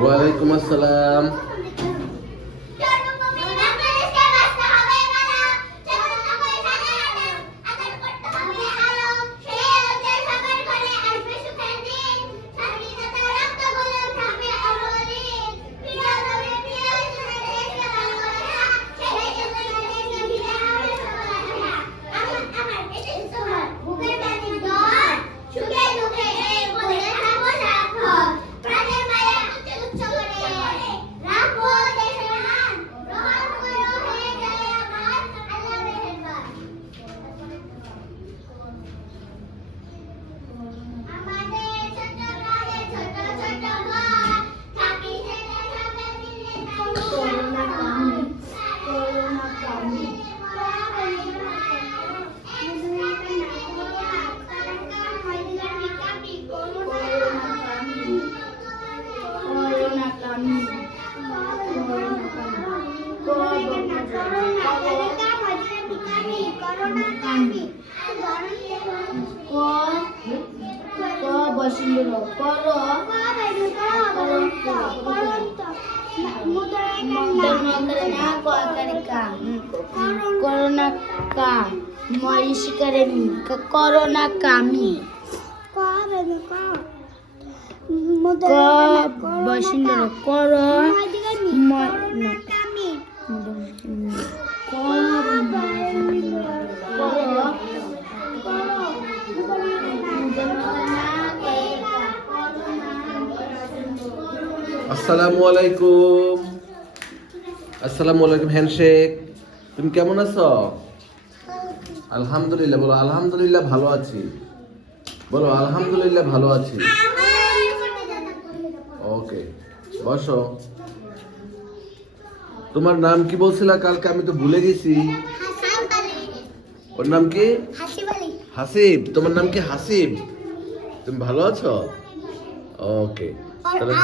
ওয়ালাইকুম আসসালাম। করোনা কা মরিশিকারে করোনা কামি ক বসিন্দর কর আসসালামু আলাইকুম। আসসালামু আলাইকুম। হ্যান্ডশেক। তুমি কেমন আছো? আলহামদুলিল্লাহ। বলো আলহামদুলিল্লাহ ভালো আছি। বলো আলহামদুলিল্লাহ ভালো আছি। ওকে, বসো। তোমার নাম কি বলছিলা কালকে? আমি তো ভুলে গেছি। ওর নাম কি? হাসিব। তোমার নাম কি হাসিব? তুমি ভালো আছো? ওকে। তাহলে